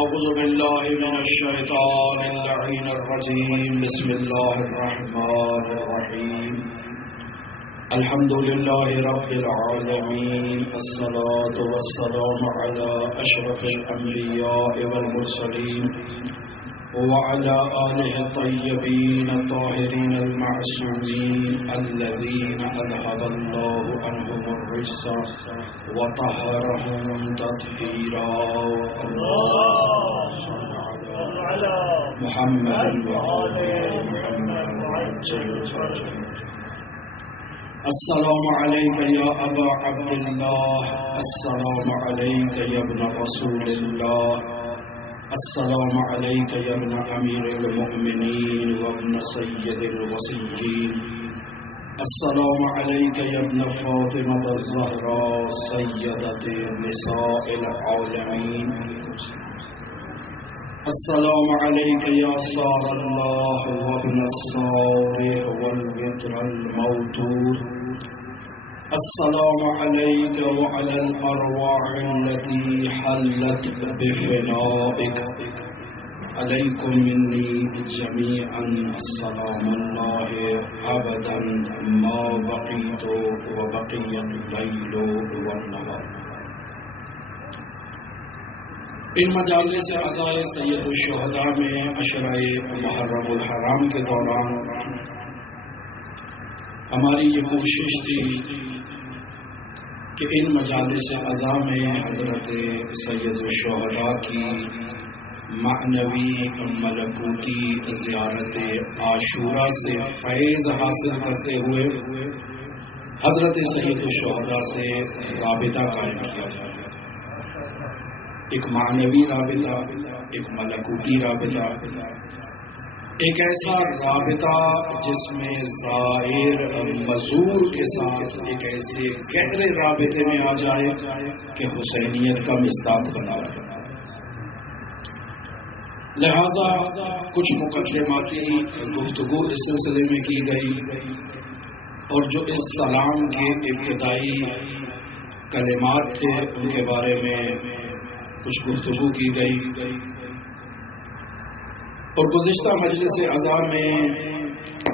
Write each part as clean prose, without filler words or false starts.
أعوذ بالله من الشيطان اللعين الرجيم. بسم الله الرحمن الرحيم. الحمد لله رب العالمين. الصلاة والسلام على أشرف الأنبياء والمرسلين وعلى آله الطيبين الطاهرين المعصومين الذين أذهب الله عنهم الرجس وطهرهم تطهيرا. اللهم صل على محمد وآل محمد وعجل فرجهم. السلام عليك يا أبا عبد الله. السلام عليك يا ابن رسول الله. السلام عليك يا ابن أمير المؤمنين وابن سيد الوصيين. السلام عليك يا ابن فاطمة الزهراء سيدة نساء العالمين. السلام عليك يا صار الله وابن الصالح والبدر الموتور. السلام عليك وعلى الأرواح التي حلت بفنائك. عليكم مني جميعا السلام الله أبدا ما بقيت وبقي الليل والنهار. ان مجالس عزائے سید الشہداء میں عشرۂ محرم الحرام کے دوران ہماری یہ کوشش تھی کہ ان مجالس عزا میں حضرت سید الشہداء کی معنوی ملکوتی زیارت عاشورہ سے فیض حاصل کرتے ہوئے حضرت سید الشہداء سے رابطہ قائم کیا جائے. ایک معنوی رابطہ، ایک ملکوتی رابطہ، ایک ایسا رابطہ جس میں ظاہر مزور کے ساتھ ایک ایسے گہرے رابطے میں آ جائے کہ حسینیت کا مصداق بنا رہے. لہذا کچھ مقدماتی گفتگو اس سلسلے میں کی گئی اور جو اس سلام کے ابتدائی کلمات تھے ان کے بارے میں کچھ گفتگو کی گئی اور گزشتہ مجلس عزا میں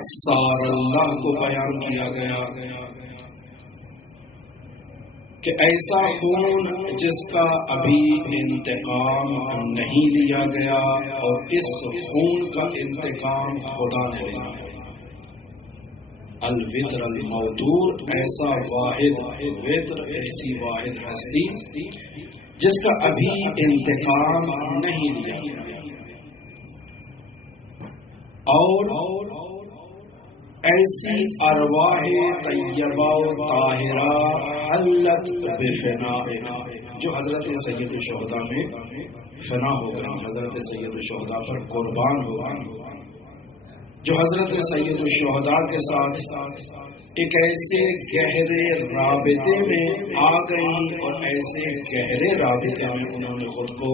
سار اللہ کو بیان کیا گیا کہ ایسا خون جس کا ابھی انتقام نہیں لیا گیا اور اس خون کا انتقام خدا نے لیا. الوتر الموتور، ایسا واحد وتر، ایسی واحد ہستی جس کا ابھی انتقام نہیں لیا گیا اور ایسی ارواح طیبہ و طاہرہ حلت بفنائک جو حضرت سید الشہداء میں فنا ہو گئی، حضرت سید الشہداء پر قربان ہو گئی، جو حضرت سید الشہداء کے ساتھ ایک ایسے گہرے رابطے میں آ گئی اور ایسے گہرے رابطے میں انہوں نے خود کو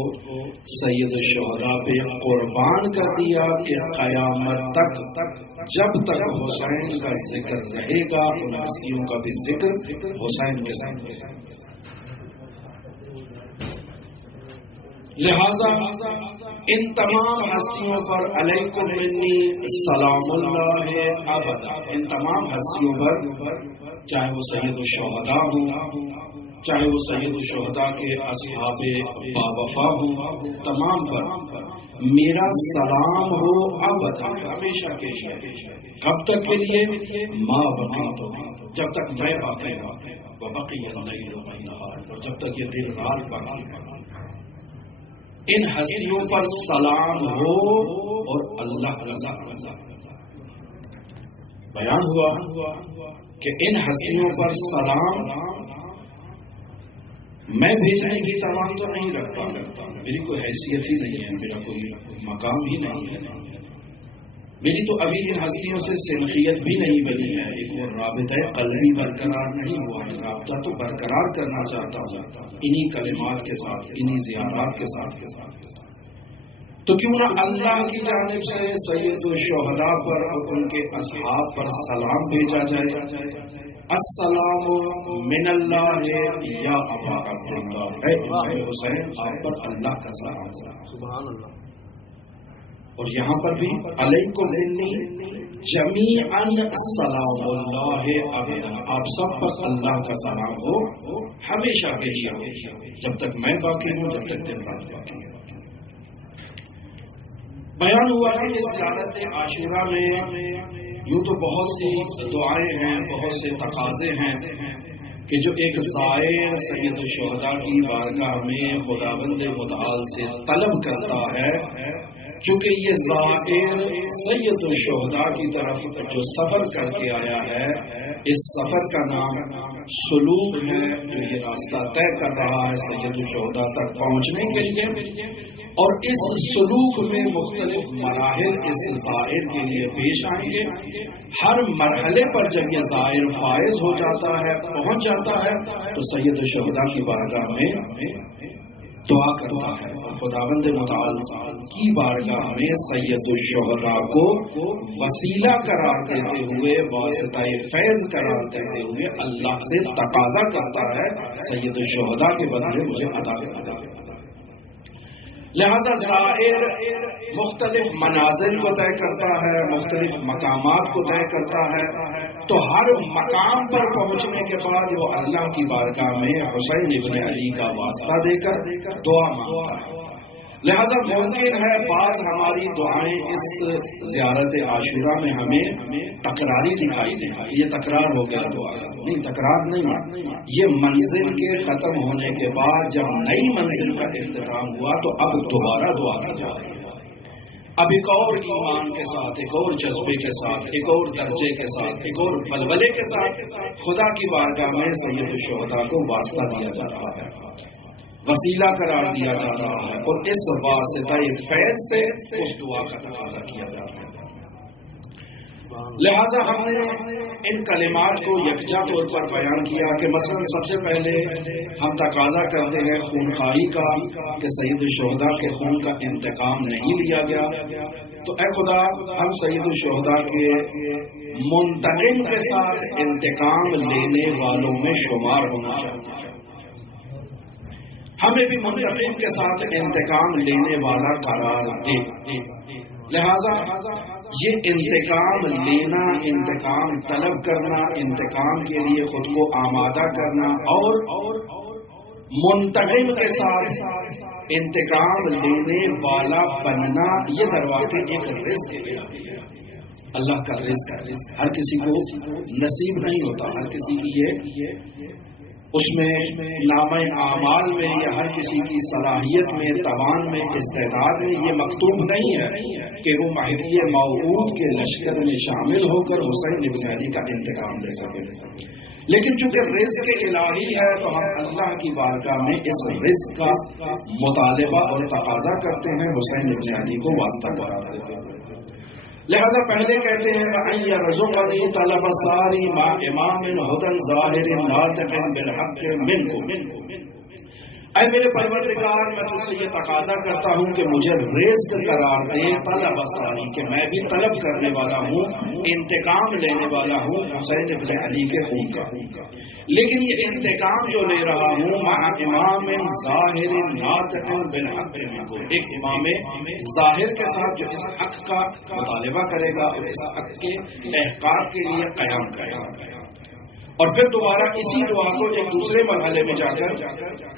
سید الشہداء پہ قربان کر دیا کہ قیامت تک جب تک حسین کا ذکر رہے گا ان ہستیوں کا بھی ذکر حسین کے ساتھ. لہذا ان تمام ہستیوں پر علیکم منی سلام اللہ ابدا، ان تمام ہستیوں پر، چاہے وہ سید الشہداء ہوں، چاہے وہ سید الشہداء کے اصحاب باوفا ہوں، تمام پر میرا سلام ہو ابدا، ہمیشہ کے لیے. کب تک کے لیے؟ ما بقیت، جب تک میں باقی ہوں، وبقی اللیل والنہار، اور جب تک یہ دن رات باقی ہے. ان ہستیوں پر سلام ہو اور اللہ رضا بیان ہوا کہ ان ہستیوں پر سلام میں بھیجنے کی توان تو نہیں رکھتا، میری کوئی حیثیت ہی نہیں ہے، میرا کوئی مقام ہی نہیں ہے، میری تو ابھی ان ہستیوں سے سلقیت بھی نہیں بنی ہے، ایک وہ رابطہ قلبی برقرار نہیں ہوا ہے. رابطہ تو برقرار کرنا چاہتا ہوں انہی کلمات کے ساتھ، انہی زیارات کے ساتھ. تو کیوں نہ اللہ کی جانب سے سید الشہداء پر اور ان کے اصحاب پر سلام بھیجا جائے. السلام من اللہ یا ابا عبداللہ، اے امام حسین آپ پر اللہ کا سلام ہو۔ سبحان اللہ۔ اور یہاں پر بھی علیکم انی جمیعا السلام اللہ ابدا، آپ سب پر اللہ کا سلام ہو ہمیشہ کے لیے ہو، جب تک میں باقی ہوں، جب تک دن رات باقی ہے۔ بیان ہوا کہ اس زیارت عاشورہ میں یوں تو بہت سی دعائیں ہیں، بہت سے تقاضے ہیں کہ جو ایک زائر سید الشہداء کی بارگاہ میں خداوند متعال سے طلب کرتا ہے، چونکہ یہ زائر سید الشہداء کی طرف جو سفر کر کے آیا ہے، اس سفر کا نام سلوک ہے، جو یہ راستہ طے کر رہا ہے سید الشہداء تک پہنچنے کے لیے، اور اس سلوک میں مختلف مراحل اس زائر کے لیے پیش آئیں گے۔ ہر مرحلے پر جب یہ زائر فائز ہو جاتا ہے، پہنچ جاتا ہے، تو سید الشہداء کی بارگاہ میں دعا کرتا ہے، اور خداوند متعال کی بارگاہ میں سید الشہداء کو وسیلہ قرار دیتے ہوئے، واسطہ فیض قرار دیتے ہوئے اللہ سے تقاضا کرتا ہے سید الشہداء کے بدلے مجھے عطا کرنا۔ لہذا زائر مختلف منازل کو طے کرتا ہے، مختلف مقامات کو طے کرتا ہے، تو ہر مقام پر پہنچنے کے بعد وہ اللہ کی بارگاہ میں حسین ابن علی کا واسطہ دے کر دعا مانگتا ہے۔ لہذا ممکن ہے بعض ہماری دعائیں اس زیارت عاشورہ میں ہمیں تکراری دکھائی دیں، یہ تکرار ہو گیا دعا کا، نہیں، تکرار نہیں ہے، یہ منزل کے ختم ہونے کے بعد جب نئی منزل کا اختتام ہوا تو اب دوبارہ دعا کی جا رہی ہے، اب ایک اور ایمان کے ساتھ، ایک اور جذبے کے ساتھ، ایک اور درجے کے ساتھ، ایک اور ولولے کے ساتھ خدا کی بارگاہ میں سید الشہداء کو واسطہ دیا جا رہا ہے، وسیلہ قرار دیا جا رہا ہے، اور اس واسطہ فیض سے اس دعا کا تقاضا کیا جا رہا ہے۔ لہذا ہم نے ان کلمات کو یکجا طور پر بیان کیا کہ مثلا سب سے پہلے ہم تقاضا کرتے ہیں خونخواری کا، کہ سید الشہداء کے خون کا انتقام نہیں لیا گیا، تو اے خدا ہم سید الشہداء کے منتقم کے ساتھ انتقام لینے والوں میں شمار ہونا چاہیے، ہمیں بھی منتقم کے ساتھ انتقام لینے والا قرار دے۔ لہذا یہ انتقام لینا، انتقام طلب کرنا، انتقام کے لیے خود کو آمادہ کرنا اور منتقم کے ساتھ انتقام لینے والا بننا، یہ در واقع ایک رزق ہے، اللہ کا رزق ہے، ہر کسی کو نصیب نہیں ہوتا، ہر کسی کی یہ اس میں نامہ اعمال میں یا ہر کسی کی صلاحیت میں، توان میں، استعداد میں یہ مکتوب نہیں ہے کہ وہ مہدی موعود کے لشکر میں شامل ہو کر حسین ابن علی کا انتقام لے سکے، لیکن چونکہ رزق الہی ہے تو ہم اللہ کی بارگاہ میں اس رزق کا مطالبہ اور تقاضا کرتے ہیں، حسین ابن علی کو واسطہ قرار دیتے ہیں۔ لہذا پہلے کہتے ہیں ان یرزقنی طلب الساری مع امام ہدی ظاہر ناطق بالحق منکم، اے میرے پروردگار میں تجھ سے یہ تقاضا کرتا ہوں کہ مجھے رزق قرار دے طلب الساری، کہ میں بھی طلب کرنے والا ہوں، انتقام لینے والا ہوں حسین ابن علی کے خون کا، لیکن یہ انتقام جو لے رہا ہوں مع امام ظاہر ناطق بالحق منکم، ایک امام ظاہر کے ساتھ جو اس حق کا مطالبہ کرے گا اور اس حق کے احقاق کے لیے قیام کرے گا۔ اور پھر دوبارہ اسی دعا کو ایک دوسرے مرحلے میں جا کر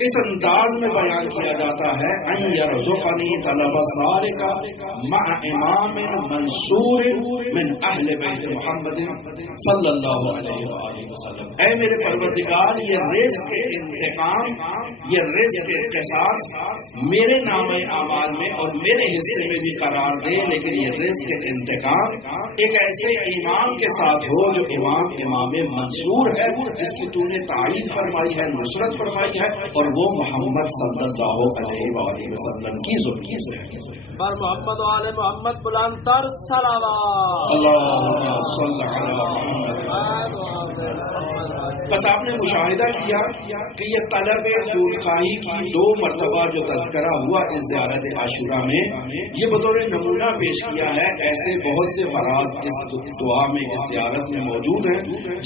اس انداز میں بیان کیا جاتا ہے ان یرزقنی طلب السارق مع امام منصور من اہل بیت محمد صلی اللہ علیہ وآلہ وسلم، اے میرے پروردگار یہ رزق کے انتقام، یہ رزق کے قصاص میرے نام اعمال میں اور میرے حصے میں بھی قرار دے، لیکن یہ رزق کے انتقام ایک ایسے امام کے ساتھ ہو جو امام منصور ہے، جس کی تو نے تعریف فرمائی ہے، نصرت فرمائی ہے، اور وہ محمد صلی اللہ علیہ وآلہ وسلم کی ذریت سے ہے۔ بر محمد و آل محمد بلند تر صلوات، اللہم صل علی محمد۔ بس آپ نے مشاہدہ کیا کہ یہ طلب خودخواہی کی 2 مرتبہ جو تذکرہ ہوا اس زیارت عاشورہ میں، یہ بطور نمونہ پیش کیا ہے ایسے بہت سے فراز اس دعا میں، اس زیارت میں موجود ہیں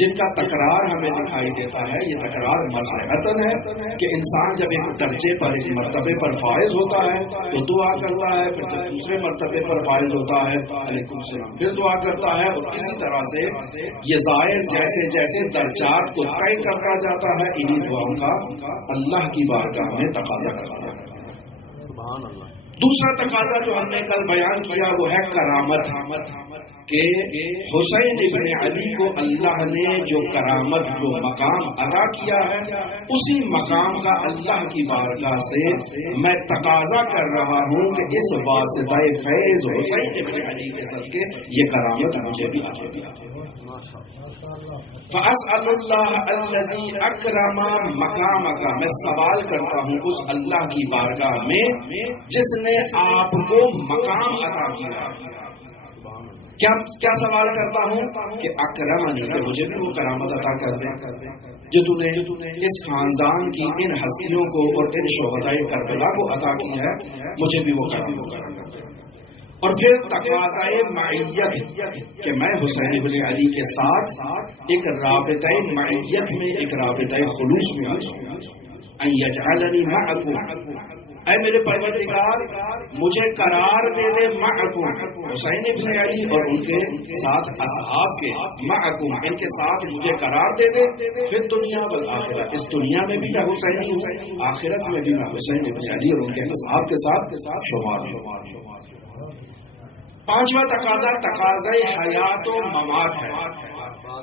جن کا تکرار ہمیں دکھائی دیتا ہے۔ یہ تکرار مصلحتاً ہے کہ انسان جب ایک درجے پر، ایک مرتبے پر فائز ہوتا ہے تو دعا کرتا ہے، پھر جب دوسرے مرتبے پر فائز ہوتا ہے علیکم السلام پھر دعا کرتا ہے، اور اسی طرح سے یہ ظاہر جیسے جیسے درجات کو طے کرتا جاتا ہے، انہی دعاؤں کا اللہ کی بارگاہ میں تقاضا کرتا ہے۔ سبحان اللہ۔ دوسرا تقاضا جو ہم نے کل بیان کیا وہ ہے کرامت، کہ حسین ابن علی کو اللہ نے جو کرامت، جو مقام عطا کیا ہے، اسی مقام کا اللہ کی بارگاہ سے میں تقاضا کر رہا ہوں کہ اس واسطہ فیض حسین ابن علی کے صدقے یہ کرامت مجھے بھی عطا کیا۔ فَأَسْأَلُ اللَّهَ الَّذِي أَكْرَمَ مَقَامَكَ، میں سوال کرتا ہوں اس اللہ کی بارگاہ میں جس نے آپ کو مقام عطا کیا۔ کیا سوال کرتا ہوں کہ اکرمنی، کہ مجھے بھی وہ کرامت عطا کر دیں جو تو نے اس خاندان کی ان ہستیوں کو اور ان شہدائے کربلا کو عطا کی ہے، مجھے بھی وہ کرامت عطا کر دیں۔ اور پھر تقاضائے معیت کہ میں حسین ابن علی کے ساتھ ایک رابطۂ معیت میں، ایک رابطۂ خلوص میں ہوں۔ ان یجعلنی معکم، اے میرے پروردگار مجھے قرار دے دے معکم، حسین ابن علی اور ان کے ساتھ اصحاب کے، معکم ان کے ساتھ مجھے قرار دے دے، پھر دنیا والآخرہ، اس دنیا میں بھی میں حسینی ہوں، آخرت میں بھی میں حسین ابن علی اور ان کے اصحاب کے ساتھ شمار ہوں۔ پانچواں تقاضا تقاضۂ حیات و ممات ہے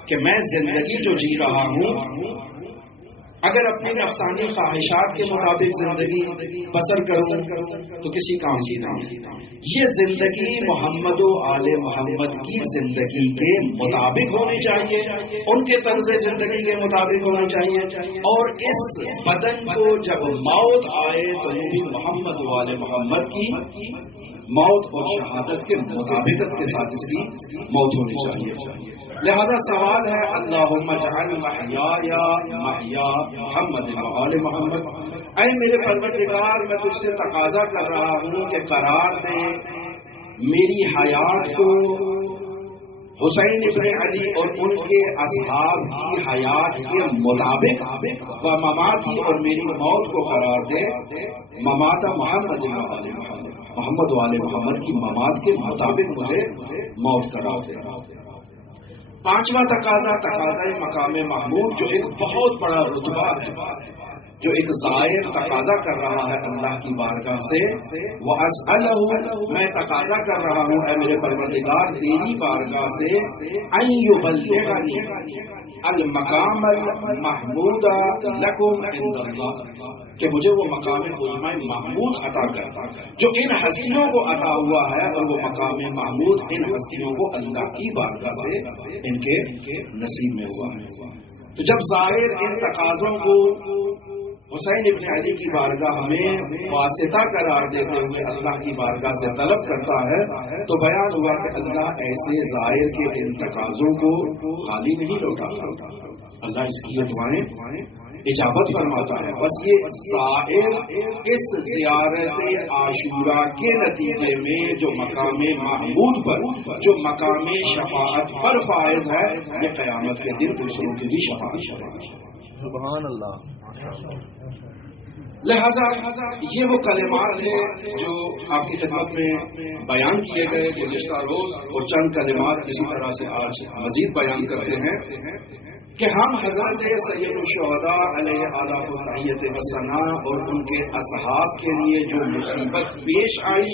کہ میں زندگی جو جی رہا ہوں اگر اپنی نفسانی خواہشات کے مطابق زندگی بسر کروں تو کسی کام کی نہیں۔ یہ زندگی محمد و آل محمد کی زندگی کے مطابق ہونی چاہیے، ان کے طرز زندگی کے مطابق ہونی چاہیے، اور اس بدن کو جب موت آئے تو یہ بھی محمد و آل محمد کی موت اور شہادت کے مطابقت کے ساتھ اس کی موت ہونی چاہیے۔ لہذا سوال ہے اللہم اجعل محیایا محیا محمد و آل محمد، اے میرے پروردگار میں تجھ سے تقاضا کر رہا ہوں کہ قرار دے میری حیات کو حسین ابن علی اور ان کے اصحاب کی حیات کے مطابق، و مماتی اور میری موت کو قرار دے ممات محمد و آل محمد، محمد و آل محمد کی ممات کے مطابق مجھے موت قرار دے۔ پانچواں تقاضا تقاضا مقام محمود، جو ایک بہت بڑا رتبہ ہے، جو ایک ظاہر تقاضا کر رہا ہے اللہ کی بارگاہ سے، وَأَسْأَلَهُ، میں تقاضا کر رہا ہوں اے میرے پروردگار تیری بارگاہ سے، أَن يُبَلِّغَنِي المقام المحمود لکم عند اللہ، کہ مجھے وہ مقام مجمع محمود عطا کر جو ان ہستیوں کو عطا ہوا ہے، اور وہ مقام محمود ان ہستیوں کو اللہ کی بارگاہ سے ان کے نصیب میں ہوا ہے۔ تو جب ظاہر ان تقاضوں کو حسین ابن علی کی بارگاہ میں واسطہ قرار دیتے ہوئے اللہ کی بارگاہ سے طلب کرتا ہے، تو بیان ہوا کہ اللہ ایسے ظاہر کے ان تقاضوں کو خالی نہیں لوٹاتا، اللہ اس کی دعائیں اجابت فرماتا ہے۔ بس یہ ظاہر اس زیارت عاشورہ کے نتیجے میں جو مقام محمود پر، جو مقام شفاعت پر فائز ہے، یہ قیامت کے دن دوسروں کی بھی شفاعت۔ سبحان اللہ۔ لہذا یہ وہ کلمات ہیں جو آپ کی خدمت میں بیان کیے گئے گزشتہ روز، اور چند کلمات اسی طرح سے آج مزید بیان کرتے ہیں کہ ہم حضرت سید الشہداء علیہ اعلیٰ تحیت و ثنا اور ان کے اصحاب کے لیے جو مصیبت پیش آئی،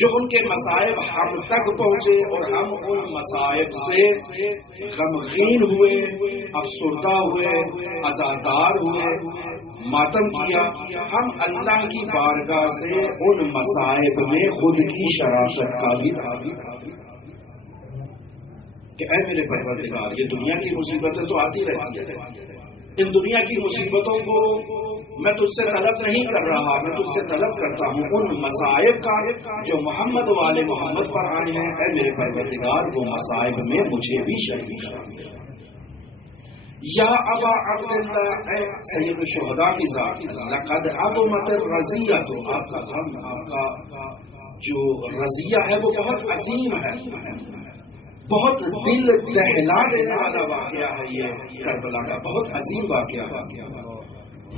جو ان کے مصائب ہم تک پہنچے اور ہم ان مصائب سے غمگین ہوئے، افسردہ ہوئے، عزادار ہوئے، ماتم کیا، ہم اللہ کی بارگاہ سے ان مصائب میں خود کی شرافت کا بھی کہ اے میرے پروردگار یہ دنیا کی مصیبتیں تو آتی رہتی ہیں، ان دنیا کی مصیبتوں کو میں تجھ سے طلب نہیں کر رہا، میں تجھ سے طلب کرتا ہوں ان مصائب کا جو محمد و آل محمد پر آئے ہیں، اے میرے پروردگار وہ مصائب میں مجھے بھی شریک۔ یا ابا عبداللہ، اے سید الشہداء کی ذات، لقد عظمت الرضیۃ، آپ کا غم، آپ کا جو رضیہ ہے وہ بہت عظیم ہے، بہت دل دہلا دینے والا واقعہ ہے یہ کربلا کا، بہت عظیم واقعہ ہے۔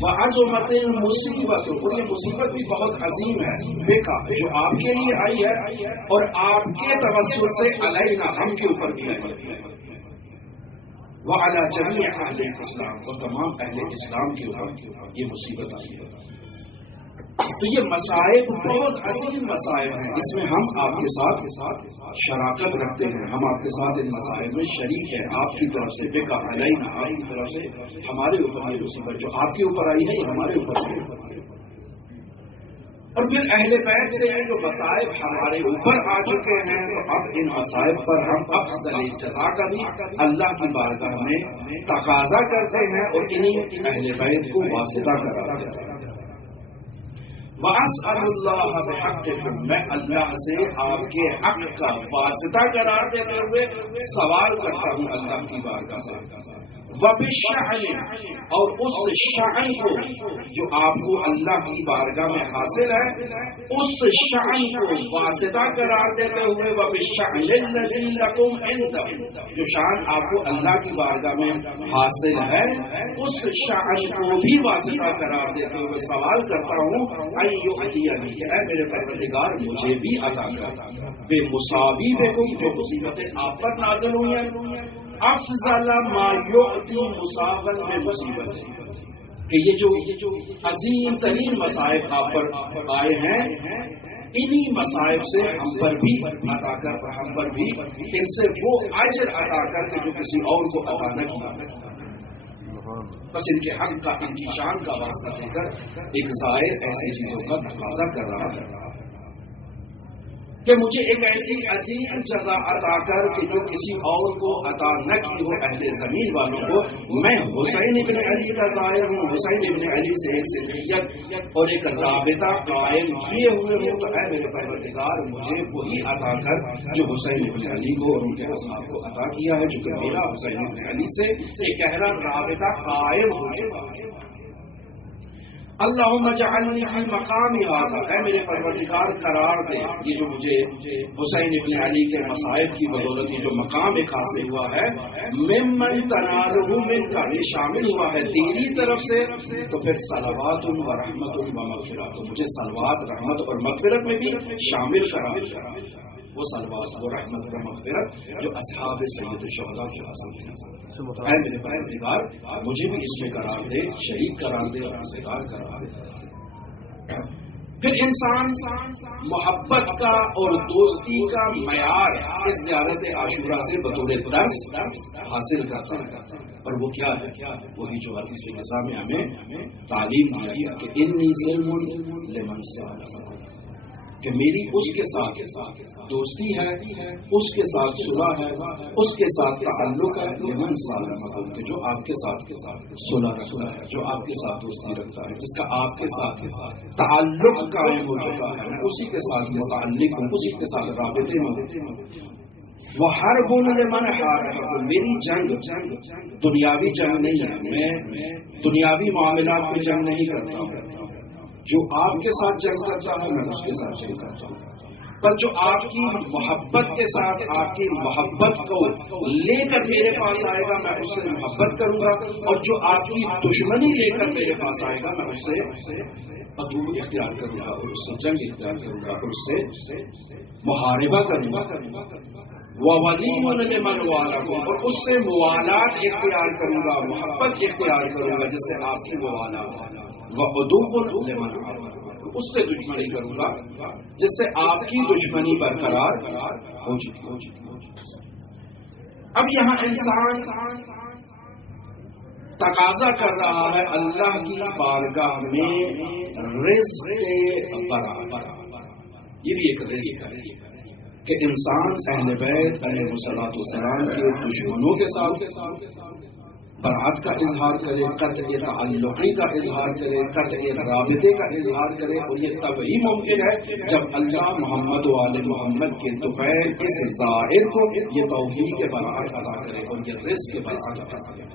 وعظمت المصیبت، اور یہ مصیبت بھی بہت عظیم ہے، بیکا جو آپ کے لیے آئی ہے اور آپ کے توسل سے علینا، ہم کے اوپر بھی آئی ہے، وعلی جمیع اہل اسلام، اور تمام اہل اسلام کے اوپر یہ مصیبت آئی ہے۔ تو یہ مصائب بہت عظیم مصائب ہیں، اس میں ہم آپ کے ساتھ شراکت رکھتے ہیں، ہم آپ کے ساتھ ان مصائب میں شریک ہیں، آپ کی طرف سے بیکا علینا، آپ کی طرف سے ہمارے اوپر یہ مصیبت جو آپ کے اوپر آئی ہے یہ ہمارے اوپر آئی ہے۔ اور پھر اہل بیت سے جو مصائب ہمارے اوپر آ چکے ہیں، تو اب ان مصائب پر ہم افضل جزا کا بھی اللہ کی بارگاہ میں تقاضا کرتے ہیں اور انہیں اہل بیت کو واسطہ قرار دیتے ہیں۔ وَأَسْأَلُ اللَّهَ بِحَقِّكُمْ، میں اللہ سے آپ کے حق کا واسطہ قرار دیتے ہوئے سوال کرتا ہوں اللہ کی بارگاہ سے، وَبِالشَّعْنِ، اور اس شعن کو جو آپ کو اللہ کی بارگاہ میں حاصل ہے، اس شعن کو واسطہ قرار دیتے ہوئے وَبِالشَّعْنِ الَّذِي لَكُمْ عِندَهُ، جو شعن آپ کو اللہ کی بارگاہ میں حاصل ہے، اس شعن کو بھی واسطہ قرار دیتے ہوئے سوال کرتا ہوں کہ اے میرے پروردگار مجھے بھی عطا کر، بے مصابیبکم، جو مصیبتیں آپ پر نازل ہوئی ہیں، افضل ما یعطی مصابا میں مصیبت، کہ یہ جو عظیم ترین مصائب آپ پر آئے ہیں، انہی مصائب سے ہم پر بھی عطا کر، ہم پر بھی ان سے وہ اجر عطا کر کے جو کسی اور کو عطا نہ کیا۔ بس ان کے حق کا، ان کی شان کا واسطہ دے کر ایک زائر ایسی چیزوں کا تقاضا کر رہا ہے کہ مجھے ایک ایسی عظیم جزا عطا کر کہ جو کسی اور کو عطا نہ کی ہو اہل زمین والوں کو۔ میں حسین ابن علی کا زائر ہوں، حسین ابن علی سے ایک صدیقیت اور ایک رابطہ قائم کیے ہوئے ہوں، تو اے میرے پروردگار مجھے وہی عطا کر جو حسین ابن علی کو اور ان کے اصحاب کو عطا کیا ہے، جو کہ میرا حسین ابن علی سے ایک گہرا رابطہ قائم ہو چکا ہے۔ اللہم اجعلنی فی مقامی ھذا، اے میرے پروردگار قرار دے یہ جو مجھے حسین ابن علی کے مصائب کی بدولت یہ جو مقام ایک حاصل ہوا ہے، ممن تنالہ منک، یہ شامل ہوا ہے تیری طرف سے، تو پھر صلوات و رحمت و مغفرت، مجھے صلوات، رحمت اور مغفرت میں بھی شامل قرار دے، وہ صلوات و رحمت و مغفرت جو اصحاب سید الشہداء کے حاصل ہیں۔ اے میرے پروردگار مجھے بھی اس میں قرار دے، شریک قرار دے اور حصیدار قرار دے۔ پھر انسان محبت کا اور دوستی کا معیار اس زیارت عاشورہ سے بطور درس حاصل کر سکتا ہے، اور وہ کیا ہے؟ وہی جو حدیث نظام میں ہمیں تعلیم دیا گیا کہ انی سلم لمن سلم، کہ میری اس کے ساتھ دوستی ہے، اس کے ساتھ صلح ہے، اس کے ساتھ تعلق ہے، لمن سالم، کہ جو آپ کے ساتھ صلح رکھتا ہے، جو آپ کے ساتھ دوستی رکھتا ہے، جس کا آپ کے ساتھ تعلق قائم ہو چکا ہے، اسی کے ساتھ متعلق ہوں، اسی کے ساتھ رابطے ہوں۔ وہ ہر بول لمن حارب، میری جنگ دنیاوی جنگ نہیں ہے، میں دنیاوی معاملات میں جنگ نہیں کرتا ہوں، جو آپ کے ساتھ جنگ کرتا ہے میں اس کے ساتھ جنگ کرتا ہوں، پر جو آپ کی محبت کے ساتھ آپ کی محبت کو لے کر میرے پاس آئے گا میں اس سے محبت کروں گا، اور جو آپ کی دشمنی لے کر میرے پاس آئے گا میں اس سے عدو اختیار کروں گا، اور اس سے جنگ اختیار کروں گا، اور اس سے محاربہ کروں گا۔ وَوَلِيٌّ لِمَنْ وَالَاكُمْ، اور اس سے موالات اختیار کروں گا، محبت اختیار کروں گا جس سے آپ کی موالات، وَعُدُوٌّ لِمَنْ عَادَاكُمْ، اس سے دشمنی کروں گا جس سے آپ کی دشمنی برقرار ہو چکی۔ اب یہاں انسان تقاضا کر رہا ہے اللہ کی بارگاہ میں رزق برابر، یہ بھی ایک رزق ہے کہ انسان اہل بیت علیہ الصلوۃ والسلام کے دشمنوں کے ساتھ برات کا اظہار کرے، قطع تعلقی کا اظہار کرے، قطع رابطے کا اظہار کرے، اور یہ تب ہی ممکن ہے جب اللہ محمد و آل محمد کے طفیل اس ظاہر کو یہ توحید کے برات ادا کرے اور یہ رزق کے برات ادا کرے۔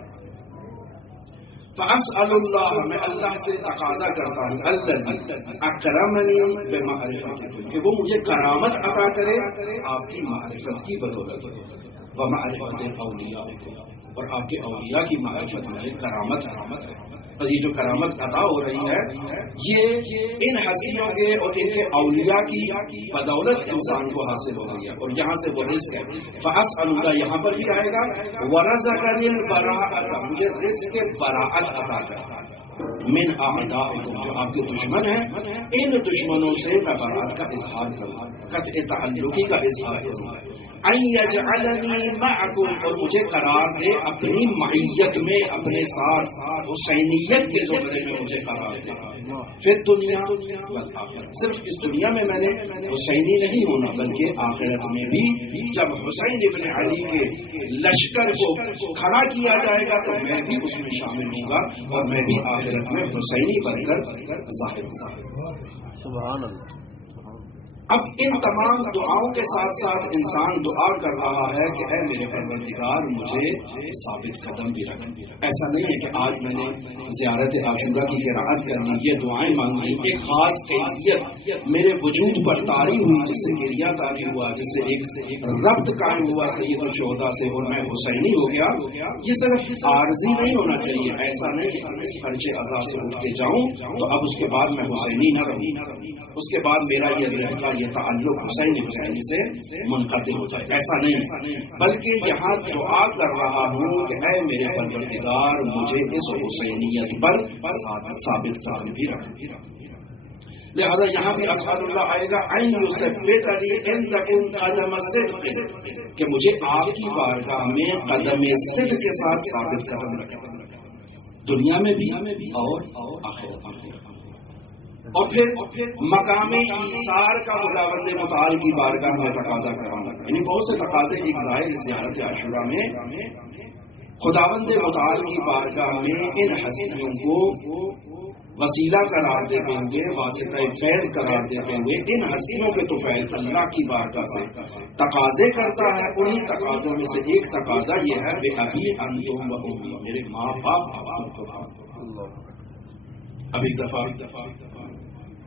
فاسأل اللہ، میں اللہ سے تقاضا کرتا ہوں الذی اکرمنی بمعرفتکم، کہ وہ مجھے کرامت عطا کرے آپ کی معرفت کی بدولت، ومعرفت اولیائکم، اور آپ کے اولیاء کی معرفت مجھے کرامت ہے۔ اور یہ جو کرامت عطا ہو رہی ہے یہ ان ہستیوں کے اور ان کے اولیاء کی بدولت انسان کو حاصل ہو رہی ہے، اور یہاں سے وہ رزق ہے۔ فاسأل اللہ یہاں پر بھی آئے گا، ورزقنی البراءۃ، مجھے رزق کے براءت عطا کر من اعدائکم، جو آپ کے دشمن ہیں ان دشمنوں سے میں برات کا اظہار کروں، قطع تعلقی کا اظہار کروں، ان یجعلنی معکم، اور مجھے قرار دے اپنی معیت میں، اپنے ساتھ حسینیت کے زمرے میں مجھے قرار دے، پھر دنیا والآخرہ، صرف اس دنیا میں میں نے حسینی نہیں ہونا بلکہ آخرت میں بھی جب حسین ابن علی کے لشکر کو کھڑا کیا جائے گا تو میں بھی اس میں شامل ہوں گا، اور میں بھی آخرت میں حسینی بن کر ظاہر ہوں۔ سبحان اللہ۔ اب ان تمام دعاؤں کے ساتھ ساتھ انسان دعا کر رہا ہے کہ اے میرے پروردگار مجھے ثابت قدم بھی رکھ۔ ایسا نہیں ہے کہ آج میں نے زیارت عاشورہ کی قرأت کرنی، یہ دعائیں مانگی، ایک خاص کیفیت میرے وجود پر طاری ہوئی جس سے گریہ طاری ہوا، جس سے ایک ربط قائم ہوا سید الشہداء سے، اور میں حسینی ہو گیا۔ یہ صرف عارضی نہیں ہونا چاہیے، ایسا نہیں کہ اس فرج عزا سے اٹھ کے جاؤں تو اب اس کے بعد میں حسینی نہ رہوں، اس کے بعد میرا یہ رہتا یہ تعلق حسینی سے منقطع ہو جائے، ایسا نہیں، بلکہ یہاں دعا کر رہا ہوں کہ اے میرے پروردگار مجھے اس حسینیت پر ثابت قدم بھی رکھ۔ لہذا یہاں بھی اسأل اللہ آئے گا ان یثبتنی عندکم قدم صدق، کہ مجھے آپ کی بارگاہ میں قدم صدق کے ساتھ ثابت قدم رکھے، دنیا میں بھی اور آخرت میں۔ اور پھر مقام ایثار کا خداوند متعال کی بارگاہ میں تقاضا کرانا، یعنی بہت سے تقاضے ایک ظاہر زیارت عاشورہ میں خداوند متعال کی بارگاہ میں ان ہستیوں کو وسیلہ قرار دیتے ہوئے، واسطہ فیض قرار دیتے ہوئے ان ہستیوں کے طفیل اللہ کی بارگاہ سے تقاضے کرتا ہے۔ انہی تقاضوں میں سے ایک تقاضا یہ ہے بے ابی انتم و امی، میرے ماں باپ اب ایک دفعہ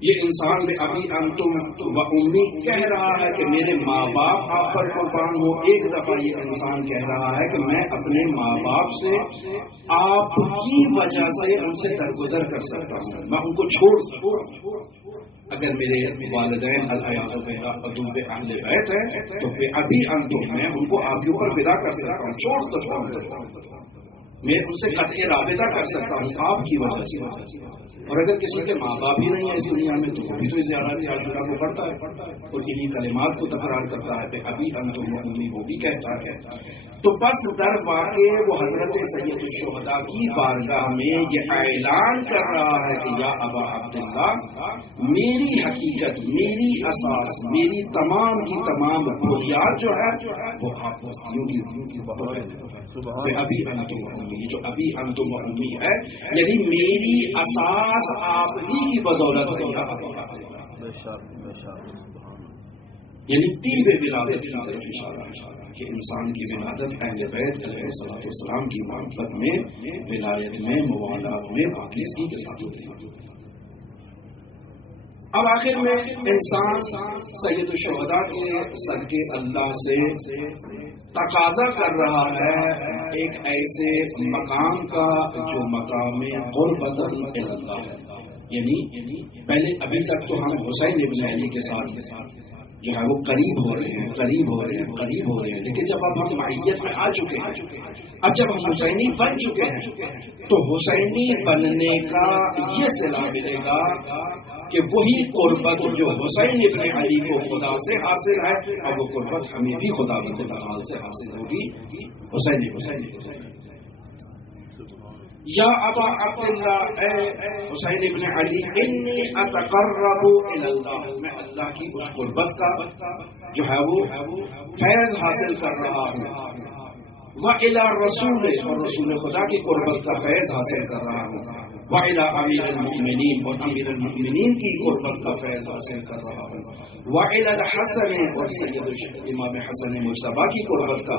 یہ انسان بے ابی انتم و امی کہہ رہا ہے کہ میرے ماں باپ آپ پر قربان ہو، ایک دفعہ یہ انسان کہہ رہا ہے کہ میں اپنے ماں باپ سے آپ کی وجہ سے ان سے درگزر کر سکتا ہوں، میں ان کو چھوڑ اگر میرے والدین الحیات ودوب اہل بیت ہے تو بے ابی انتم میں ان کو آپ کے اوپر ودا کر سکتا ہوں، چھوڑ سکتا ہوں، میں ان سے قطع رابطہ کر سکتا ہوں آپ کی وجہ سے۔ اور اگر کسی کے ماں باپ ہی نہیں ہے اس دنیا میں تو وہ بھی تو زیارت عاشورہ کو پڑھتا ہے اور انہی کلمات کو تکرار کرتا ہے کہ ابھی انتم امی، وہ بھی کہتا ہے۔ تو بس در واقع وہ حضرت سید الشہداء کی بارگاہ میں یہ اعلان کر رہا ہے کہ یا ابا عبداللہ میری حقیقت، میری اساس، میری تمام کی تمام بنیاد جو ہے وہ آپ کی ابھی انتم امی، جو ابھی انتم امی ہے یعنی میری اساس آپ ہی کی بدولت ہے، یعنی طیب ولادت کی طرف اشارہ کہ انسان کی ولادت اہل بیت علیہ الصلوۃ والسلام کی معرفت میں، ولایت میں، موالات میں پاکیزگی کے ساتھ ہوتی ہے۔ اب آخر میں انسان سید الشہداء کے صدقے اللہ سے تقاضا کر رہا ہے ایک ایسے مقام کا جو مقام قربت اللہ ہے، یعنی پہلے ابھی تک تو ہم حسین ابن علی کے ساتھ جو ہے وہ قریب ہو رہے ہیں، لیکن جب اب ہم معیت میں آ چکے ہیں، اب جب ہم حسینی بن چکے ہیں تو حسینی بننے کا یہ صلہ ملے گا کہ وہی قربت جو حسین ابن علی کو خدا سے حاصل ہے اب وہ قربت ہمیں بھی خدا تعالی سے حاصل ہوگی، حسین یا ابا عبداللہ، اے حسین ابن علی، انی اتقرب الی اللہ، میں اللہ کی اس قربت کا جو ہے وہ فیض حاصل کر رہا ہوں، وَإِلَى الرَّسُولِ، اور رسول خدا کی قربت کا فیض حاصل کر رہا ہوں، وَإِلَىٰ أَمِيرِ الْمُؤْمِنِينَ اور امیر المؤمنین کی قربت کا فیض حاصل کر رہا ہوں. وَإِلَىٰ الْحَسَنِ اور سید امام حسن مجتبیٰ کی قربت کا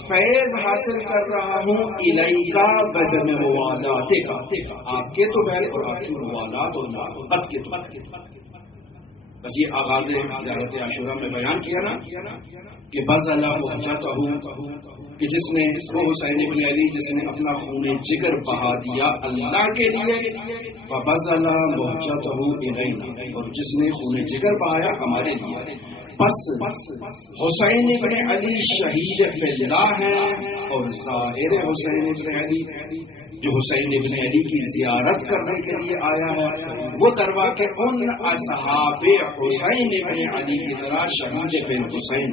فیض حاصل کر رہا ہوں. إِلَيْكَ بَدْمِ مُوَالَاتِكَ آپ کے تو بہن اور آپ کی موالات اور محبت کے تو. بس یہ آغاز زیارت عاشورہ میں بیان کیا نا کہ بز اللہ پہنچاتا ہوں کہ جس نے وہ حسین ابن علی جس نے اپنا خون جگر بہا دیا اللہ کے لیے. بز اللہ پہنچاتا ہوں الینا اور جس نے خون جگر بہایا ہمارے لیے. بس حسین ابن علی شہید فی اللہ ہیں اور ظاہر حسین ابن علی جو حسین ابن علی کی زیارت کرنے کے لیے آیا ہے وہ کروا کے ان اصحاب حسین ابن علی کی طرح شہید بن حسین.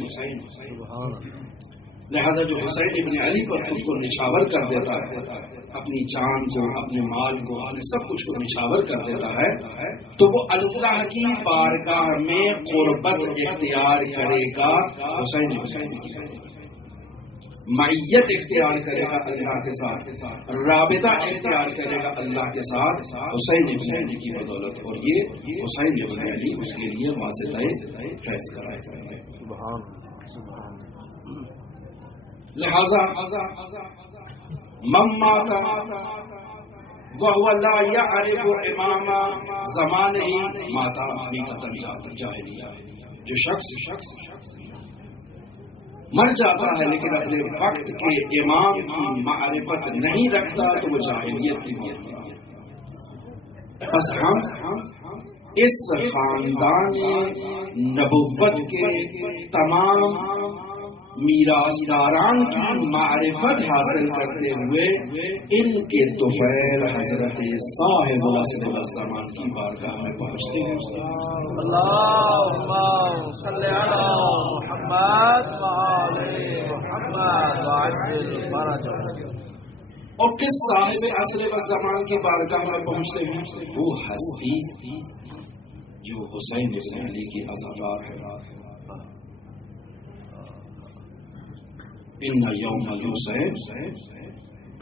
لہذا جو حسین ابن علی پر خود کو نچھاور کر دیتا ہے اپنی جان کو اپنے مال کو اپنے سب کچھ کو نچھاور کر دیتا ہے تو وہ اللہ کی بارگاہ میں قربت اختیار کرے گا. حسین ابن علی کی معیت اختیار کرے گا اللہ کے ساتھ, رابطہ اختیار کرے گا اللہ کے ساتھ حسین ابن علی کی بدولت. اور یہ حسین ابن علی اس کے لیے واسطہ فیض کرائے گا. لہذا مما وہ لا يعرف امام زمانه ماتا بھی ختم جاہلیہ. جو شخص مر جاتا ہے لیکن اپنے وقت کے امام کی معرفت نہیں رکھتا تو وہ جاہلیت کی موت ہے. بس ہم اس خاندان نبوت کے تمام میراثداران کی معرفت حاصل کرتے ہوئے ان کے طفیل حضرت صاحب العصر والزمان کی بارگاہ میں پہنچتے ہیں. اللہم صلی علی محمد وعلی محمد وعجل فرجہ. اور کس صاحب عصر والزمان کی بارگاہ میں پہنچتے ہیں؟ وہ ہستی جو حسین ابن علی کی عزادار ہے. ان یوم الحسین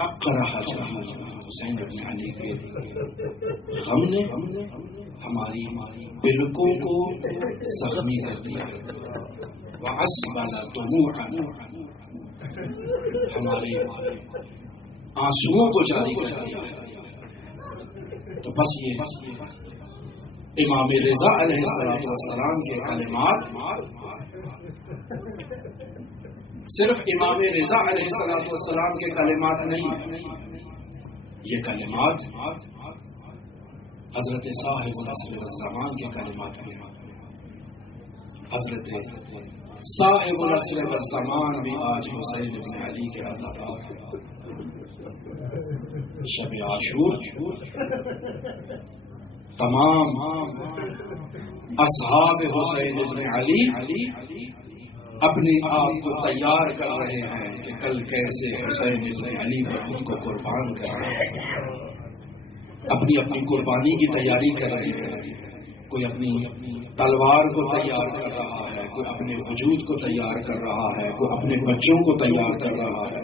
اقرح حسین ابن علی کے غم نے ہماری دلوں کو زخمی کر دیا. وَأَسْبَلَ دُمُوعًا ہمارے آنسوؤں کو جاری کر دیا. تو بس یہ امام رضا علیہ السلام کے کلمات صرف امام رضا علیہ السلام کے کلمات نہیں, یہ کلمات حضرت صاحب العصر والزمان کے کلمات ہیں. حضرت صاحب العصر والزمان بھی آج حسین ابن علی کے عزادار ہیں. شب عاشور تمام اصحاب حسین ابن علی اپنے آپ کو تیار کر رہے ہیں کہ کل کیسے حسین ابن علی پر خود کو قربان کریں. اپنی اپنی قربانی کی تیاری کر رہے ہیں. کوئی اپنی تلوار کو تیار کر رہا ہے, کوئی اپنے وجود کو تیار کر رہا ہے, کوئی اپنے بچوں کو تیار کر رہا ہے,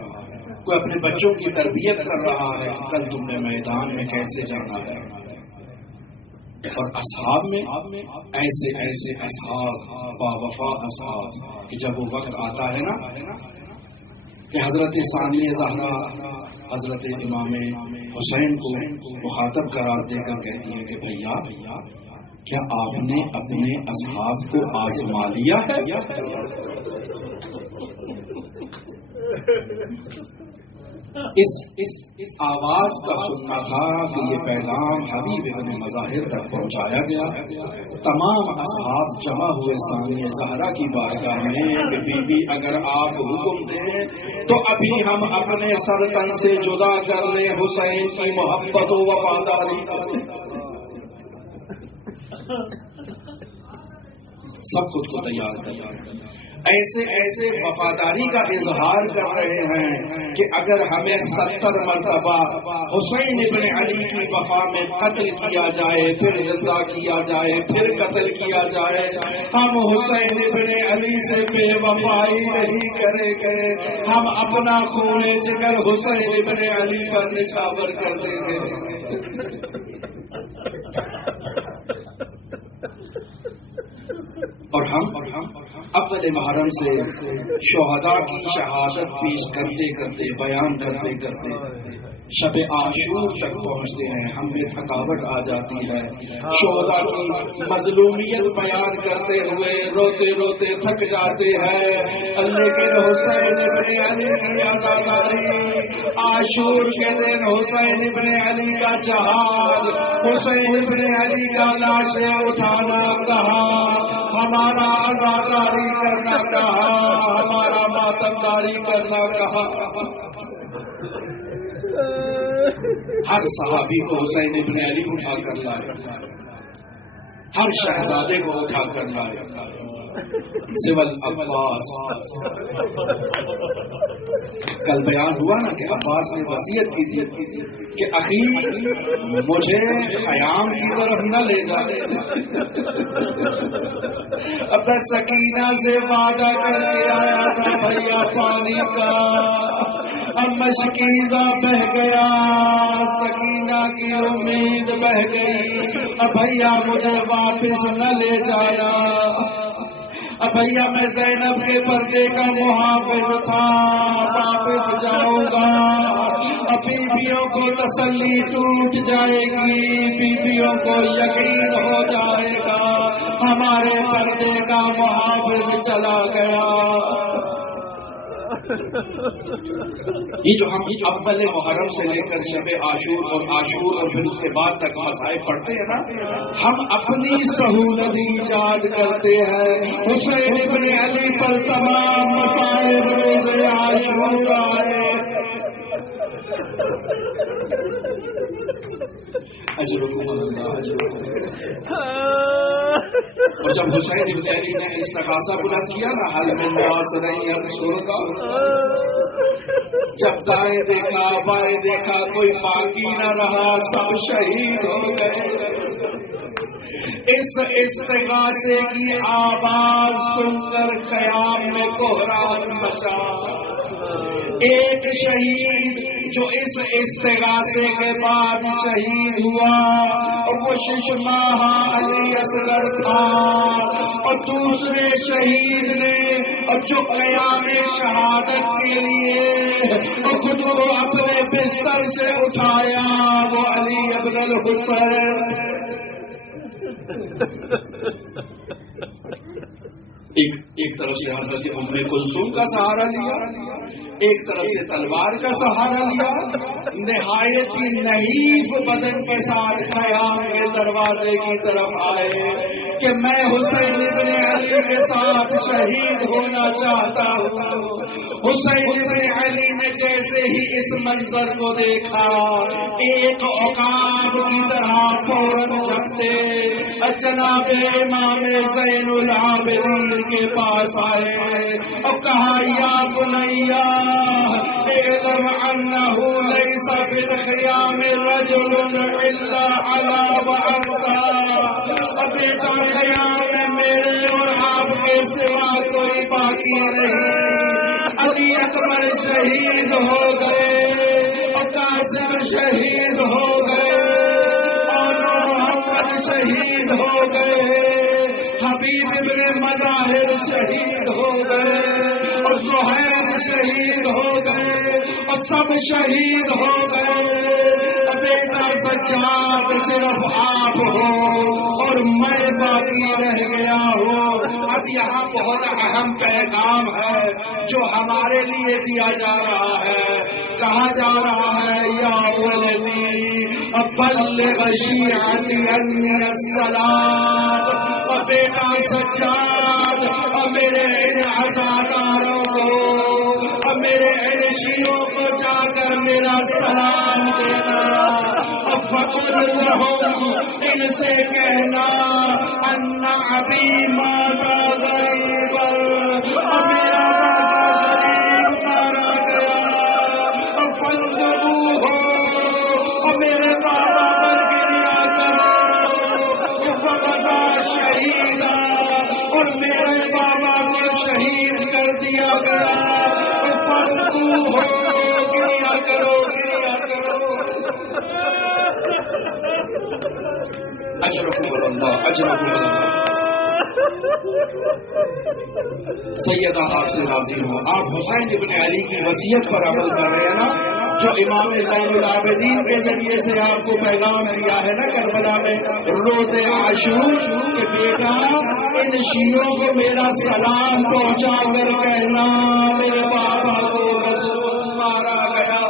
کوئی اپنے بچوں کی تربیت کر رہا ہے. کل تم نے میدان میں کیسے جانا ہے. اور اصحاب میں ایسے ایسے اصحاب باوفا اصحاب کہ جب وہ وقت آتا ہے نا کہ حضرت ثانیہ زہرا حضرت امام حسین کو مخاطب قرار دے کر کہتی ہیں کہ بھیا کیا آپ نے اپنے اصحاب کو آزما لیا ہے؟ اس آواز کا سننا تھا کہ یہ پیغام حبیب ابن مظاہر تک پہنچایا گیا. تمام اصحاب جمع ہوئے ثانیہ زہرا کی بارگاہ میں کہ بی بی اگر آپ حکم دیں تو ابھی ہم اپنے سر تن سے جدا کر لیں حسین کی محبت و وفاداری. سب خود کو تیار کر ایسے ایسے وفاداری کا اظہار کر رہے ہیں کہ اگر ہمیں 70 مرتبہ حسین ابن علی کی وفا میں قتل کیا جائے، پھر زندہ کیا جائے، پھر قتل کیا جائے، ہم حسین ابن علی سے بے وفائی نہیں کریں گے، ہم اپنا خون جگر حسین ابن علی پر نچھاور کر دیں گے۔ اور ہم اول محرم سے شہداء کی شہادت پیش کرتے کرتے، بیان کرتے کرتے شب عاشور تک پہنچتے ہیں، ہم میں تھکاوٹ آ جاتی ہے۔ شہداء کی مظلومیت بیان کرتے ہوئے روتے روتے تھک جاتے ہیں، لیکن حسین ابن علی کی عزاداری، عاشور کے دن حسین ابن علی کا جہاد، حسین ابن علی کا لاشیں اٹھانا کہاں، ہمارا عزاداری کرنا کہاں، ہمارا ماتمداری کرنا کہاں۔ ہر صحابی کو حسین ابن علی اٹھا کر لائے، ہر شہزادے کو اٹھا کر لائے، سول عباس۔ کل بیان ہوا نا کہ عباس نے وصیت کی تھی کہ اخی مجھے خیام کی طرف نہ لے جا، اب سکینہ سے وعدہ کر کے آیا تھا بھیا پانی کا، اب مشکیزہ بہ گیا، سکینہ کی امید بہ گئی، اب بھیا مجھے واپس نہ لے جایا، اب بھیا میں زینب کے پردے کا محافظ تھا، واپس جاؤں گا، اب بیویوں کو تسلی ٹوٹ جائے گی، بیویوں کو یقین ہو جائے گا ہمارے پردے کا محافظ چلا گیا۔ یہ جو ہم اول محرم سے لے کر شب عاشور اور پھر اس کے بعد تک مصائب پڑھتے ہیں نا، ہم اپنی سہولت ایجاد کرتے ہیں۔ حسین ابن علی پر تمام مصائب روز عاشور آئے، اجرکم اللہ اجرکم۔ اور جب حسین ابن علی نے استغاثہ بلند کیا نا، حل من ناصر ینصر کا، جب دائیں دیکھا بائیں دیکھا کوئی باقی نہ رہا، سب شہید ہو گئے۔ اس استغاثے کی آواز سن کر قیام میں کوہرام مچا۔ ایک شہید جو اس استغاثے کے بعد شہید ہوا وہ ششماہ علی اصغر تھا، اور دوسرے شہید نے جو قیام شہادت کے لیے خود کو اپنے بستر سے اٹھایا وہ علی ابن الحسین۔ ایک طرف سے حضرت ام کلثوم کا سہارا لیا، ایک طرف سے تلوار کا سہارا لیا، نہایت ہی نحیف بدن کے ساتھ خیام کے دروازے کی طرف آئے کہ میں حسین ابن علی کے ساتھ شہید ہونا چاہتا ہوں۔ حسین ابن علی نے جیسے ہی اس منظر کو دیکھا ایک عقاب کی طرح فوراً جھپتے جناب امام زین العابدین کے پاس آئے اور کہا یا بنیا اعلم انه ليس بالخيام رجل الا على وعدہ، بیٹا قیام میں میرے اور آپ کے سوا کوئی باقی نہیں۔ علی اکبر شہید ہو گئے اور قاسم شہید ہو گئے اور محمد شہید ہو گئے، حبیب ابن مظاہر شہید ہو گئے اور زہیر شہید ہو گئے اور سب شہید ہو گئے۔ بیٹا سجاد صرف آپ ہو اور میں باقی رہ گیا ہوں۔ اب یہاں بہت اہم پیغام ہے جو ہمارے لیے دیا جا رہا ہے، کہا جا رہا ہے یا ولدی بلغ شیعتی انی الصلاۃ، اور بیٹا سجاد اور میرے ان عزاداروں کو اور میرے ان شیعوں کو جا کر میرا سلام دینا، اور فقل لهم ان سے کہنا ان ابی مات غریبا میرے بابا کو شہید کر دیا گیا، ہو گریا کرو گریا کرو۔ اجرکم اللہ اجرکم اللہ۔ سیدہ آپ سے راضی ہوں، آپ حسین ابن علی کی وصیت پر عمل کر رہے ہیں نا، جو امام زین العابدین کے ذریعے سے آپ کو پیغام دیا ہے نا کربلا میں روز عاشور کہ بیٹا ان شیعوں کو میرا سلام پہنچا کر کہنا میرے بابا کو مارا گیا۔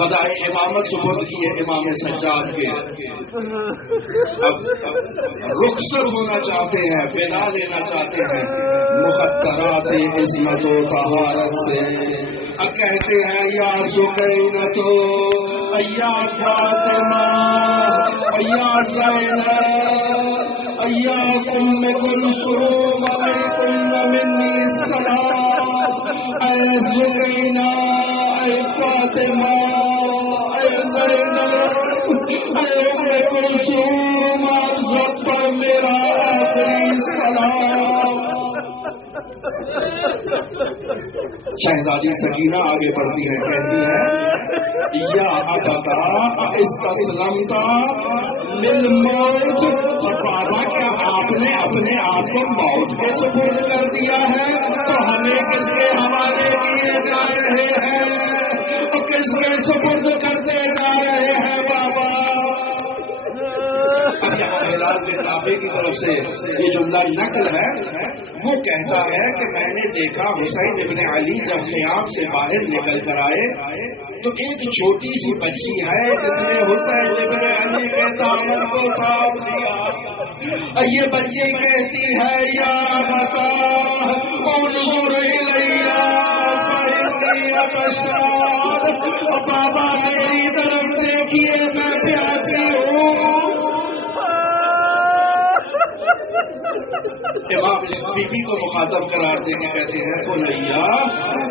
بدائے امامت سپرد کی ہے امام سجاد کے، اب رخصت ہونا چاہتے ہیں، فدا لینا چاہتے ہیں مخدرات عصمت و طہارت سے، اب کہتے ہیں یا سکینۃ یا فاطمہ یا زینب یا ام کلثوم علیکن منی السلام، اے سکینہ اے فاطمہ اے زینب اے ام کلثوم، آپ سب پر میرا آخری سلام۔ شہزادی سکینہ آگے بڑھتی ہے، کہتی ہے یا ابتا استسلمت للموت، بابا کیا آپ نے اپنے آپ کو موت کے سپرد کر دیا ہے تو ہمیں کس کے حوالے کیے جا رہے ہیں اور کس کے سپرد کرتے جا رہے ہیں بابا؟ اب یہاں ہلال بن رافع کی طرف سے یہ جملہ نقل ہے، وہ کہتا ہے کہ میں نے دیکھا حسین ابن علی جب خیام سے باہر نکل کر آئے تو ایک چھوٹی سی بچی ہے جس نے حسین ابن علی کے دامن کو تھام لیا، یہ بچی کہتی ہے یا بتا انظر الیہ فإنی ابشار، بابا میری طرف دیکھیے میں پیاسی ہوں۔ امام اس بیوی کو مخاطب قرار دے کے کہتے ہیں بنیا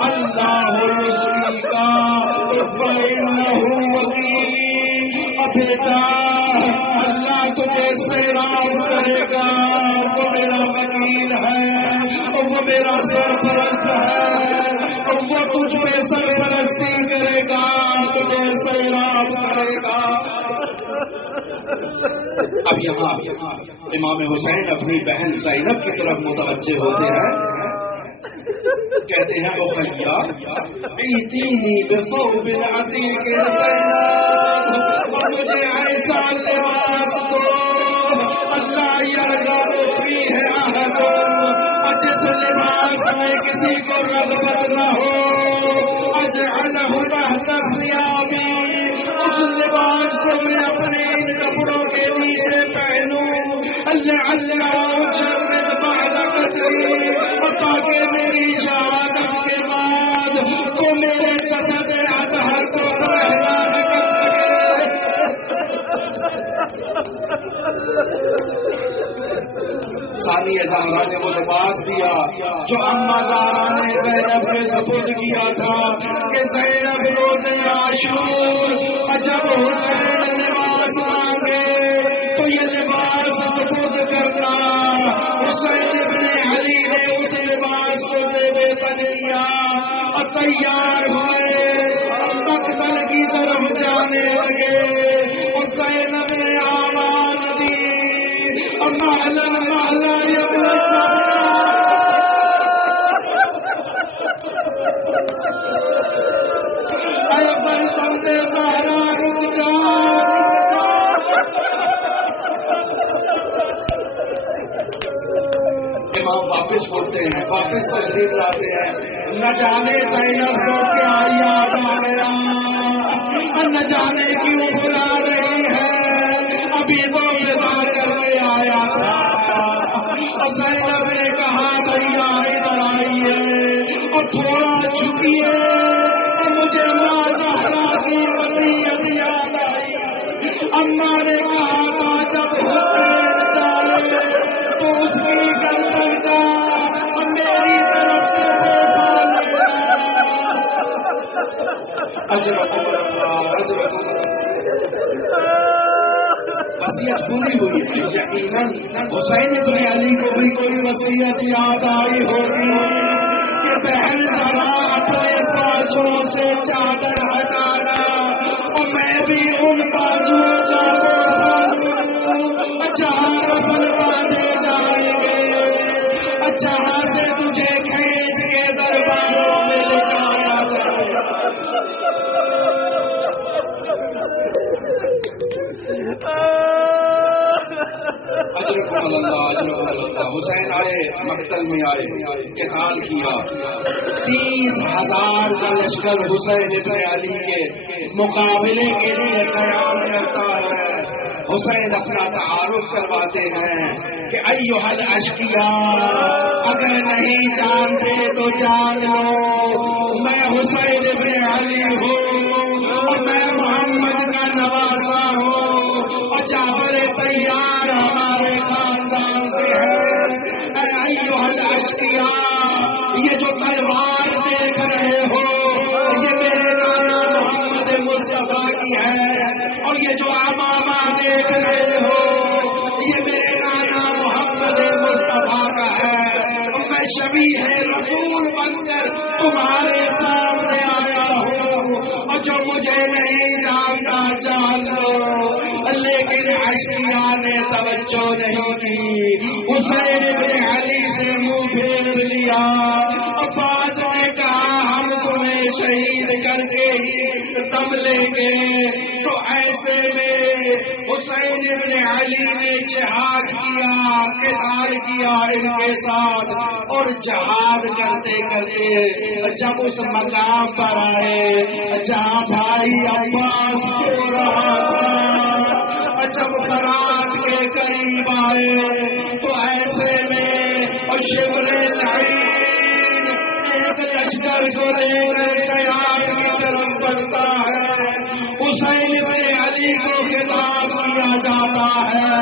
اللہ یسقیکا فإنہ وکیل، بیٹا اللہ تجھے سیراب کرے گا، وہ میرا وکیل ہے، وہ میرا سرپرست ہے، وہ تجھ پہ سرپرستی کرے گا، تجھے سیراب کرے گا۔ اب یہاں امام حسین اپنی بہن زینب کی طرف متوجہ ہوتے ہیں، کہتے ہیں اخیا ایتینی بثوب عتیق زینب، مجھے ایسا لباس دو اللہ یرغب فیہ احد، جس لباس میں کسی کو رغبت نہ ہو، اجعلہ تحت ثیابی، اس لباس کو میں اپنے ان کپڑوں کے نیچے پہنوں، لعلی اجرد بعد قتلی، تاکہ میری شہادت کے بعد تو میرے جسد اطہر کو پہنا نہ کر سکے۔ ثانی زہرا نے وہ لباس دیا جو اما زہرا نے زینب کے سپرد کیا تھا کہ زینب روز عاشور جب حسین لباس مانگے تو یہ لباس سپرد کرنا، حسین ابن علی نے اس لباس کو دے بے بنیا اور تیار ہوئے، مقتل کی طرف جانے لگے، زینب نے آواز دی مہلا مہلا ابن اے فرزند زہرا رک جا۔ امام واپس بولتے ہیں، واپس تشریف لاتے ہیں، نہ جانے زینب کو کیا یاد آ گیا، نہ جانے کیوں بلا رہی ہے، ابھی تو ودا کرنے آیا تھا۔ اور زینب نے کہا بھیا ادھر آئیے اور تھوڑا جھکیے، اور مجھے ماں زہرا کی وصیت یاد آئی، اماں نے کہا تھا جب حسین چالے تو اس کی گردن کا اور میری طرف سے پیسہ لینا۔ وصیت ہوئی ہے۔ یقیناً حسین ابن علی کو بھی کوئی وصیت یاد آئی ہوگی کہ بہن ذرا اپنے بازوؤں سے چادر ہٹانا اور میں بھی ان بازوؤں کا جہاں رسل باندھے جائیں گے، جہاں سے تجھے کھینچ کے درباروں میں لے جایا جائے گا۔ اجرکم اللہ اجرکم اللہ۔ حسین آئے، مقتل میں آئے، قتال کیا، 30,000 کا لشکر حسین ابن علی کے مقابلے کے لیے قیام کرتا ہے۔ حسین اپنا تعارف کرواتے ہیں کہ ایھا الاشقیاء، اگر نہیں جانتے تو جان لو، میں حسین ابن علی ہوں اور میں محمد کا نواسا ہوں اور جعفر طیار ہمارے خاندان سے ہے۔ ایھا الاشقیاء، یہ جو تلوار دیکھ رہے ہو یہ میرے نانا محمد مصطفیٰ کی ہے، اور یہ جو امامہ دیکھ رہے ہو یہ میرے نانا محمد مصطفیٰ کا ہے۔ میں شبیہ رسول بن کر تمہارے سامنے آیا ہوں، اور جو مجھے نہیں جانتا جان لو۔ لیکن اشقیاء نے توجہ نہیں کی، حسین ابن علی سے منہ پھیر لیا۔ عباس نے کہا ہم تمہیں شہید کر کے ہی دم لیں گے۔ تو ایسے میں حسین ابن علی نے جہاد کیا، قتال کیا ان کے ساتھ، اور جہاد کرتے کرتے جب اس مقام پر آئے جہاں بھائی عباس سو رہا تھا، جب برات کے قریب آئے تو ایسے میں شبر العین ایک لشکر کو لے کر قیام کی طرف بڑھتا ہے۔ حسین ابن علی کو خطاب کیا جاتا ہے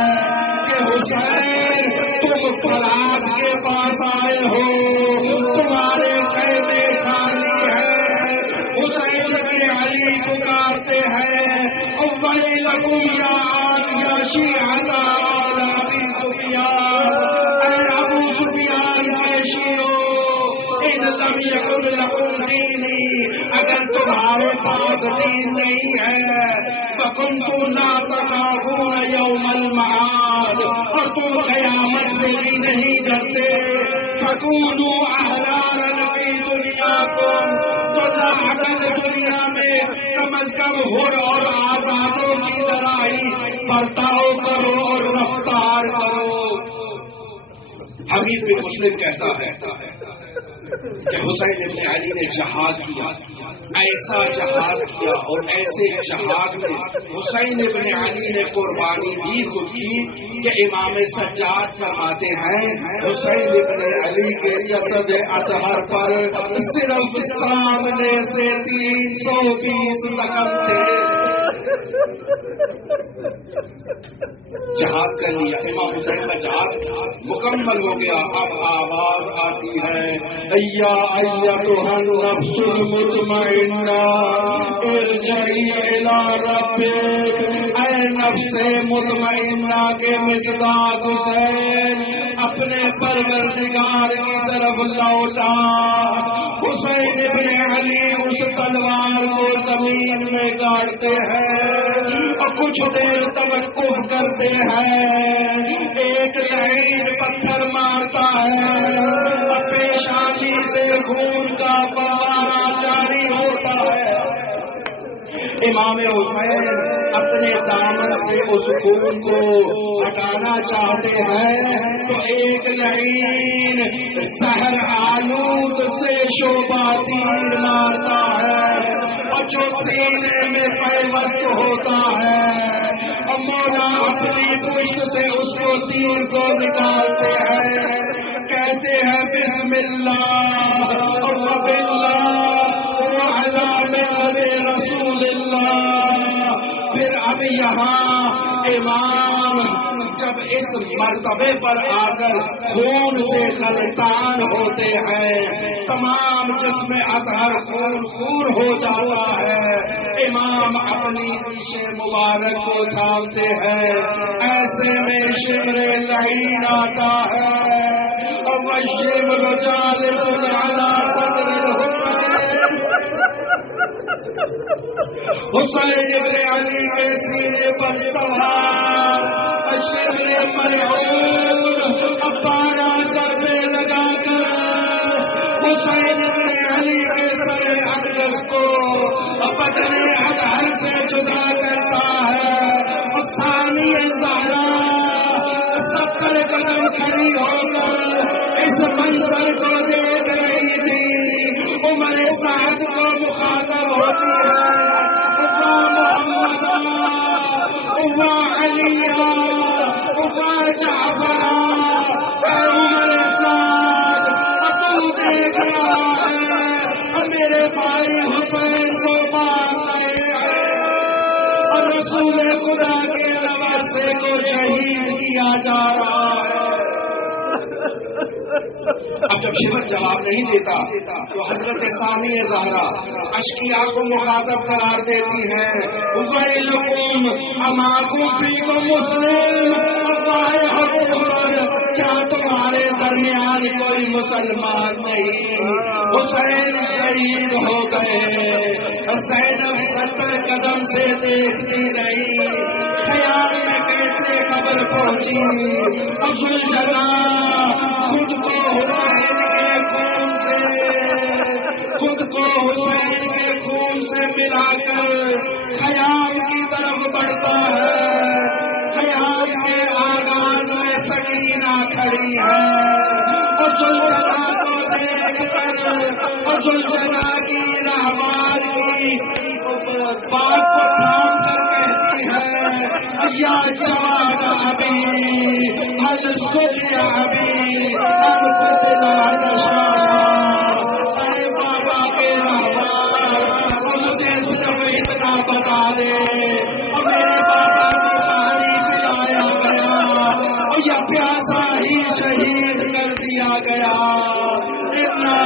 کہ حسین تم فرات کے پاس آئے ہو، تمہارے خیمے خالی ہے۔ حسین ابن علی پکارتے ہیں ویلکم یا یا شیعۃ آل ابی سفیان، اے ابو سفیان کے شیعو، ان لم یکن لکم دینی، اگر تمہارے پاس دین نہیں ہے، فکنتم لا تخافون یوم المعاد، اور تم قیامت سے بھی نہیں ڈرتے، فکونوا احرارا فی دنیاکم، تو اگر دنیا میں کم از کم حر اور آزادوں کی طرح ہی برتاؤ کرو اور رفتار کرو۔ حبیب بن مسلم کہتا ہے کہ حسین ابن علی نے جہاد کیا، ایسا جہاد کیا اور ایسے جہاد میں حسین ابن علی نے قربانی دی خود کی کہ امام سجاد فرماتے ہیں حسین ابن علی کے جسد اطہر پر صرف سامنے سے 320 زخم تھے۔ جہاد کر لیا، امام حسین کا جہاد مکمل ہو گیا۔ اب آواز آتی ہے یا ایتھا النفس المطمئنہ ارجعی الی ربک، اے نفس مطمئنہ کے مصداق حسین اپنے پروردگار کی طرف لوٹا۔ حسین ابن علی اس تلوار کو زمین میں گاڑتے ہیں اور کچھ دیر توقف کرتے ہیں، ایک لعین پتھر مارتا ہے اور پیشانی سے خون کا فوارہ جاری ہوتا ہے۔ امام حسین اپنے دامن سے اس خون کو ہٹانا چاہتے ہیں تو ایک لعین زہر آلود سے شعبہ تیر مارتا ہے اور جو سینے میں پیوست ہوتا ہے، اور مولا اپنی پشت سے اس کو تیر کو نکالتے ہیں، کہتے ہیں بسم اللہ اور باللہ وعلی ملت رسول اللہ۔ پھر اب یہاں امام جب اس مرتبے پر آ کر خون سے غلطان ہوتے ہیں، تمام جسم اطہر خون خون ہو جاتا ہے، امام اپنی ریش مبارک کو تھامتے ہیں، ایسے میں شمر لعین آتا ہے، اور وہ شمر جالس علی صدر الحسین، حسین ابن علی کے سینے پر سوار، شمر ملعون اپارا ضربے لگا کر حسین ابن علی کے سر اقدس کو بدن اطہر سے جدا کرتا ہے، اور ثانی زہرا 70 قدم کھڑی ہو کر اس منظر کو دیکھ رہی تھی، عمر سعد کو مخاطب ہوتی ہے، محمد علی جعفر، اے عمر سعد تو دیکھ رہا ہے میرے بھائی حسین کو مار رہے ہیں اور رسول خدا کے نواسے کو شہید کیا جا رہا ہے۔ اب جب شمر جواب نہیں دیتا تو حضرت ثانی زہرا اشقیاء کو مخاطب قرار دیتی ہے، وَيْلُكُمْ أَمَاكُمْ فِيكُمْ مُسْلِمٌ، کیا تمہارے درمیان کوئی مسلمان نہیں؟ حسین شہید ہو گئے، زینب 70 قدم سے دیکھتی رہی، خیال میں کیسے خبر پہنچی، ابو الجلا خود کو حسین کے خون سے ملا کر خیام کی طرف بڑھتا ہے، خیام کے آغاز میں سکینہ کھڑی ہے، زلجنا کو دیکھ کر زلجنا کی رہباری بات کو تھام کر کہتی ہے، یا جواد ابی حل سجی ابی ہم قتلا نشانا، اے بابا کے رہبار مجھے صرف اتنا بتا دے، اور میرے بابا کو پانی پلایا گیا اور یہ پیاسا ہی شہید کر دیا گیا، اتنا